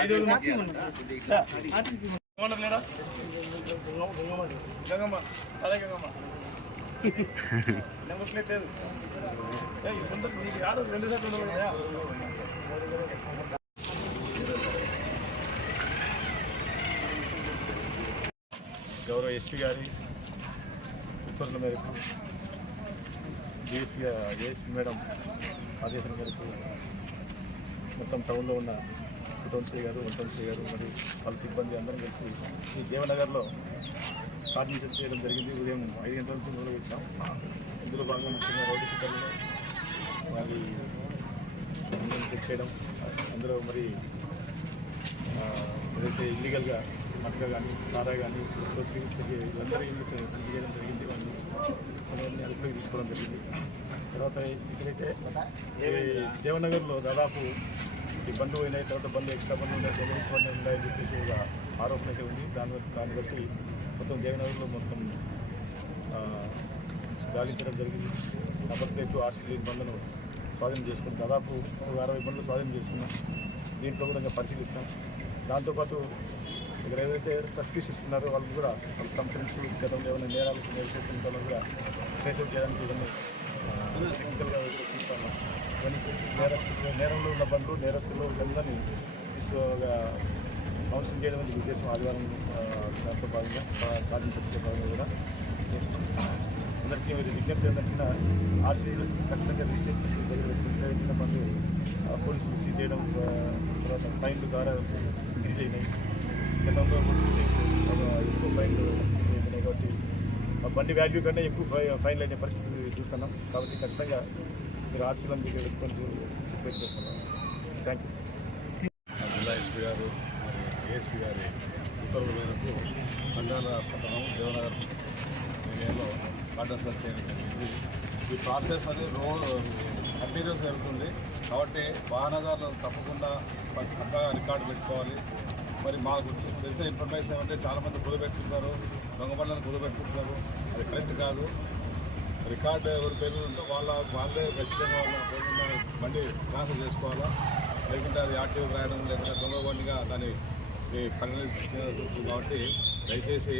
ఐదు వేలు maximum ఉంది. ఏమన్నారు లేడా? గంగమ్మ, అదే గంగమ్మ. గౌరవ ఎస్పీ గారి ఉత్తర్వుల మేరకు డిఎస్పీ ఏఎస్పీ మేడం ఆదేశాల మేరకు మొత్తం టౌన్లో ఉన్న కుటుంబశ్రీ గారు వంటంశ్రీ గారు మరియు వాళ్ళ సిబ్బంది అందరం కలిసి ఈ దేవనగర్లో కార్మిక చేయడం జరిగింది. ఉదయం ఐదు గంటల నుంచి మొదలు పెట్టాం. ఇందులో భాగంగా ముఖ్యంగా రోడ్డు సిబ్బంది మరి అందరం చెక్ చేయడం అందులో మరి ఏదైతే ఇల్లీగల్గా మట్క కానీ సారా కానీ ఇవన్నీ ఇల్లు తనిఖీ చేయడం జరిగింది. వాళ్ళు కొన్ని అదుపులోకి తీసుకోవడం జరిగింది. తర్వాత ఇక్కడైతే దేవనగర్లో దాదాపు ఈ బండ్లు పోయినాయి. తర్వాత బండ్లు ఎక్స్ట్రా బండ్లు ఉన్నాయి. డెలివరీ బండ్లు ఉన్నాయని చెప్పేసి ఒక ఆరోపణ అయితే ఉంది. దాని బట్టి- దాన్ని బట్టి మొత్తం జయనగర్లో మొత్తం గాలించడం జరిగింది. నెంబర్ ప్లేట్ ఆర్సీ ఇబ్బందులు స్వాధీనం చేసుకుని దాదాపు ఒక అరవై బండ్లు స్వాధీనం చేసుకున్నాం. దీంట్లో కూడా ఇంకా పరిశీలిస్తాం. దాంతోపాటు ఇక్కడ ఏదైతే సస్పిషియస్ ఉన్నారో వాళ్ళు కూడా వాళ్ళ కంప్లైంట్స్ గతంలో ఏమైనా నేరాలు చేసిన వాళ్ళు కూడా ట్రేసప్ చేయడానికి ఇవన్నీ టెక్నికల్గా చూస్తాము ఇవన్నీ చేసి నేరస్తులు నేరంలో ఉన్న బండ్లు నేరస్తులు ఇవన్నీ తీసుకోగా కౌన్సిలింగ్ చేయడం అనేది ఉద్దేశం ఆదివారం దాంట్లో భాగంగా సాధించే భాగంగా కూడా చేస్తున్నాం. అందరికీ మీరు విజ్ఞప్తి ఏంటంటే ఆర్సీ ఖచ్చితంగా రిజిస్ట్రేషన్ చేసి దగ్గర పెట్టుకుంటే పనులు ఆ, పోలీసులు సీజ్ చేయడం తర్వాత ఫైన్లు ద్వారా ఇంక్రీజ్ అయినాయి గతంలో ఎక్కువ ఫైన్లు అయినాయి కాబట్టి ఆ బండి వాల్యూ కన్నా ఎక్కువ ఫైన్లు అయిన పరిస్థితి చూస్తున్నాం. కాబట్టి ఖచ్చితంగా మీరు ఆర్సీలను దగ్గర పెట్టుకొని చేస్తున్నాం. థ్యాంక్ యూ జిల్లా ఎస్పీ గారు ఏఎస్పీ గారి ఉత్తర్వుల మేరకు మండల పట్టణం శివనగర్ ఏరియాలో వాటర్ సర్చ్ చేయడం జరిగింది. ఈ ప్రాసెస్ అనేది రోజు కంటిన్యూస్ జరుగుతుంది. కాబట్టి వాహనదారులు తప్పకుండా పక్క రికార్డు పెట్టుకోవాలి. మరి మాకు తెలిసిన ఇన్ఫర్మేషన్ ఏమంటే చాలామంది కుదబెట్టుకుంటారు దొంగ బండ్లను కుదబెట్టుకుంటారు అది కరెక్ట్ కాదు. రికార్డు ఎవరి పేరు వాళ్ళ వాళ్ళే ఖచ్చితంగా వాళ్ళ పేరు బండి ట్రాన్స్ఫర్ చేసుకోవాలా? లేకుంటే అది యాక్టివ్ రాయడం లేకుంటే దొంగ బండిగా దాన్ని ఈ పరిగణిస్తుంది కాబట్టి దయచేసి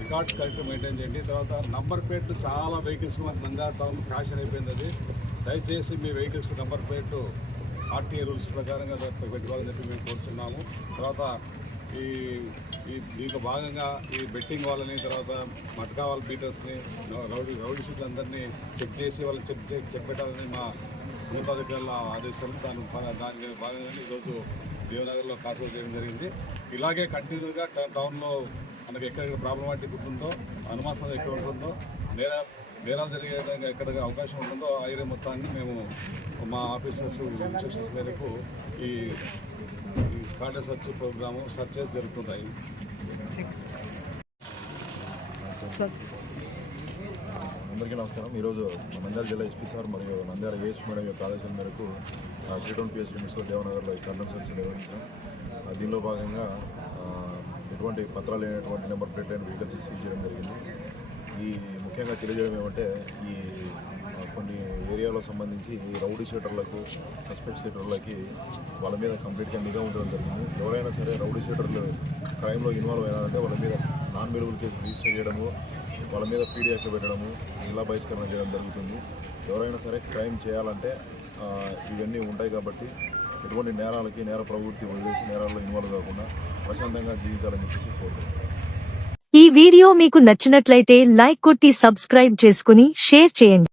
రికార్డ్స్ కరెక్ట్ మెయింటైన్ చేయండి. తర్వాత నంబర్ ప్లేట్ చాలా వెహికల్స్ మనకి నంద్యాల టౌన్ ఫ్యాషన్ అయిపోయింది అది. దయచేసి మీ vehicles number plate RTA rules ప్రకారంగా పెట్టుకోవాలని చెప్పి మేము కోరుతున్నాము తర్వాత ఈ ఈ దీంట్లో భాగంగా ఈ బెట్టింగ్ వాళ్ళని తర్వాత మటకా వాళ్ళ బీటర్స్ని రౌడీ రౌడీ షీట్లు అందరినీ చెక్ చేసి వాళ్ళని చెక్ చే- చెక్ పెట్టాలని మా ఉన్నతాధికారుల ఆదేశాలు దాని భా- దానికి భాగంగా ఈరోజు దేవనగర్లో కాన్సల్ చేయడం జరిగింది. ఇలాగే కంటిన్యూగా ట- టౌన్లో మనకి ఎక్కడ ప్రాబ్లమాటిక్ ఉంటుందో అనుమానాలు ఎక్కడ ఉంటుందో నేర నేరాలు జరిగే విధంగా ఎక్కడ అవకాశం ఉంటుందో ఆ ఏరియా మొత్తాన్ని మేము మా ఆఫీసర్స్ ఇన్స్ట్రక్షన్స్ మేరకు ఈ ఈ కార్డు సర్చ్ ప్రోగ్రాము సర్చెస్ జరుగుతుంటాయి. అందరికీ నమస్కారం. ఈరోజు నంద్యాల జిల్లా ఎస్పీ సార్ మరియు నంద్యాల ఏఎస్ మేడం యొక్క ఆదేశం మేరకు త్రీటౌన్ పిఎస్ లిమిట్స్లో దేవనగర్లో ఈ కన్వెన్షన్స్ నిర్వహించాం. దీనిలో భాగంగా ఎటువంటి పత్రాలు లేనటువంటి నెంబర్ ప్లేట్ లేని వెహికల్స్ సీజ్ చేయడం జరిగింది. ఈ ముఖ్యంగా తెలియజేయడం ఏమంటే ఈ కొన్ని ఏరియాలో సంబంధించి ఈ రౌడీ షీటర్లకు సస్పెక్ట్ షీటర్లకి వాళ్ళ మీద కంప్లీట్గా నిఘా ఉండడం జరిగింది. ఎవరైనా సరే రౌడీ షీటర్లు క్రైమ్లో ఇన్వాల్వ్ అయినారంటే వాళ్ళ మీద నాన్ మెరుగుల్ కేసు రిజిస్టర్ చేయడము వాళ్ళ మీద పీడియాక్లు పెట్టడము ఇలా బహిష్కరణ చేయడం జరుగుతుంది. ఎవరైనా సరే క్రైమ్ చేయాలంటే ఇవన్నీ ఉంటాయి కాబట్టి ఎటువంటి నేరాలకి నేర ప్రవృత్తి వదిలేసి నేరాల్లో ఇన్వాల్వ్ కాకుండా ప్రశాంతంగా జీవించాలని చెప్పేసి కోరుతున్నాను ఈ వీడియో మీకు నచ్చినట్లయితే లైక్ కొట్టి సబ్స్క్రైబ్ చేసుకుని షేర్ చేయండి.